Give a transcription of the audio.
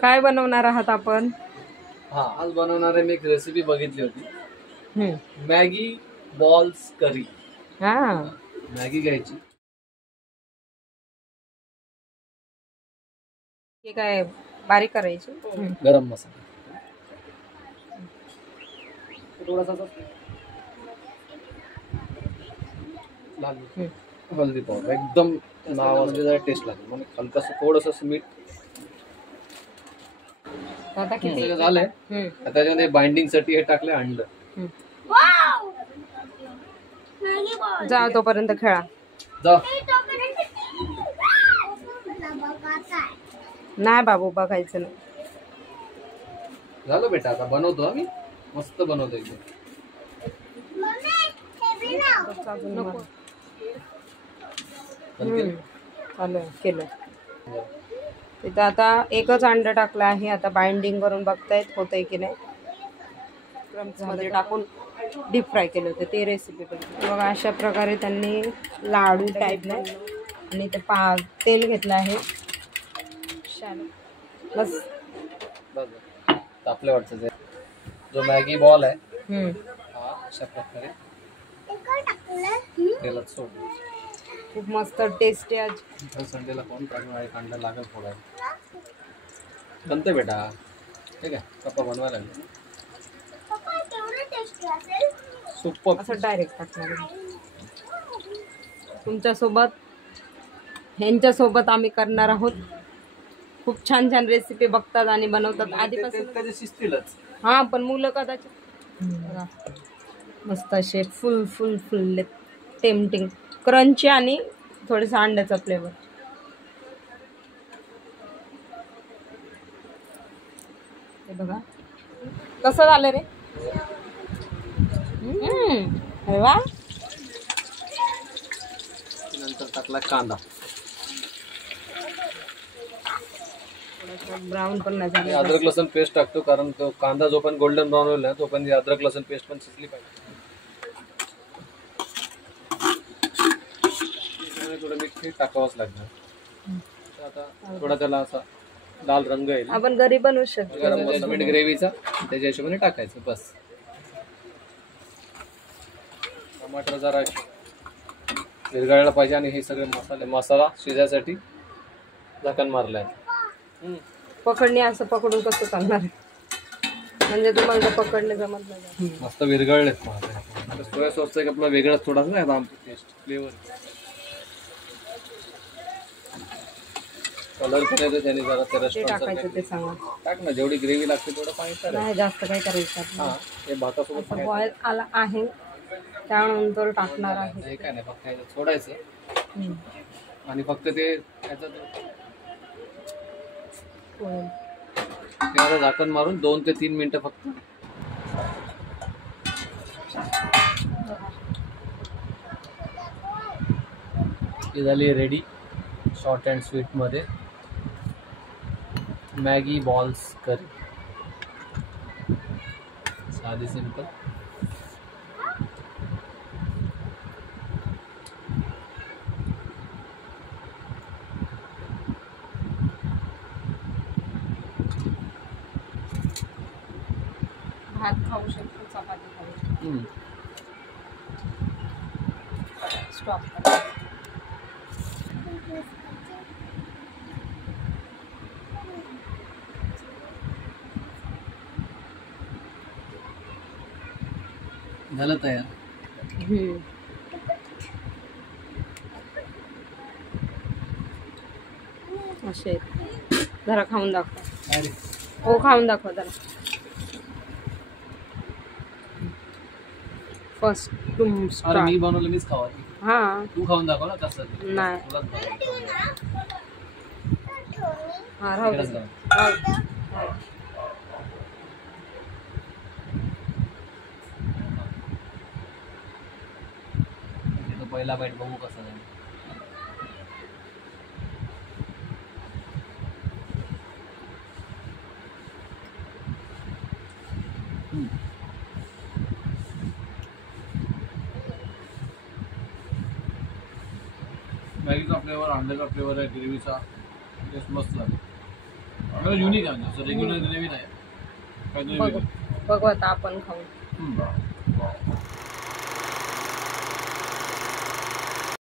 काय बनवणार आहात आपण? हा, आज बनवणार आहे मी एक रेसिपी बघितली होती, मॅगी बॉल्स करी. हा, मॅगी घ्यायची, हे काय बारीक करायची. गरम मसाला थोडासा, लाल हल्दी पावडर, एकदम नावामध्ये जरा टेस्ट लागेल, म्हणजे हलकास थोडस मीठ. आता किती सगळं झालंय. आता त्याच्यामध्ये बाइंडिंग साठी हे टाकले अंड. जा तोपर्यंत खेळा. जा. नाही बाबू, बघायचं नाही. झालं बेटा, आता बनवतो आम्ही, मस्त बनवतो एकदम. केलं तिथं. आता एकच अंड टाकलं आहे. आता बाइंडिंग करून बघतायत होतंय की नाही. मध्ये टाकून डीप फ्राय केले होते, ते रेसिपी बघितली बघा. अशा प्रकारे त्यांनी लाडू टाईप नाही, आणि ते तेल घेतलं आहे. बस तापले वाटतं. जो मॅगी बॉल आहे हा अशा प्रकारे तेलात सोड. खूप मस्त टेस्टी. आज संडेला कोण टाकणार आहे, कांदा लागेल थोडा. बनते बेटा, ठीक आहे. पप्पा बनवायला लागले. सुपर असं डायरेक्ट टाकणार. तुमच्यासोबत, ह्यांच्यासोबत आम्ही करणार आहोत. खूप छान छान रेसिपी बघतात आणि बनवतात आधीपासून. शिजतीलच. हा, पण मुलं कदाचित. मस्त असे फुल फुल फुल टेम्पटिंग, क्रंची आणि थोडंसं अंड्याचा फ्लेवर. हे बघा कसं झालं रे. अरे वा. नंतर टाकला कांदा. ब्राऊन पण नाही झाला. अद्रक लसूण पेस्ट टाकतो, कारण तो कांदा जो पण गोल्डन ब्राऊन होईल ना, तो पण अद्रक लसूण पेस्ट पण शिजली पाहिजे. थोडं मीठ टाकावंच लागणार. आता थोडा त्याला असा लाल रंग येईल. आपण घरी बनवू शकतो. गरम मसाला मीठ ग्रेव्हीचा त्याच्या हिशोबाने टाकायचं बस. टमाटर जरा विरघळायला पाहिजे, आणि हे सगळे मसाला शिजायसाठी झाकण मारलंय. पकडणी असं पकडून कसं चालणार आहे, म्हणजे तुम्हाला पकडणे जमत नाही. मस्त विरघळलेत. सोया सॉसचा एक आपला वेगळाच थोडासा आहे टेस्ट, फ्लेवर, कलर पण येतो त्याने. जरा ते टाकायचं ते सांगा. टाक ना, जेवढी ग्रेव्ही लागते तेवढं पाणी टाक. नाही जास्त काही करायचं. हा, हे भातासोबत बॉईल आला आहे, त्यानंतर टाकणार आहे. हे काय नाही, फक्त सोडायचं आणि फक्त ते त्याचं झाकण मारून 2 ते 3 मिनिटं फक्त. ही झाली रेडी शॉर्ट अँड स्वीट मध्ये मॅगी बॉल्स करी. साधी सिंपल. भात खाऊ शकतो, चपाती खाऊ शकतो. स्टॉप. झालं तयार. असे जरा खाऊन दाखवा. हो, खाऊन दाखवा जरा. फर्स्ट तुम अरे मी बनवलं, मीच खावा. हा, तू खाऊन दाखव ना कसं. नाही. हा, राहू दे. पहिला बाईट बघू कसं झालं. मॅगीचा फ्लेवर, अंड्याचा फ्लेवर आहे, ग्रेव्हीचा टेस्ट मस्त लागेल. खरं युनिक आहे म्हणजे रेग्युलर ग्रेव्ही नाही काहीतरी बघू वेगळं. बघू आता आपण खाऊन. हम्म.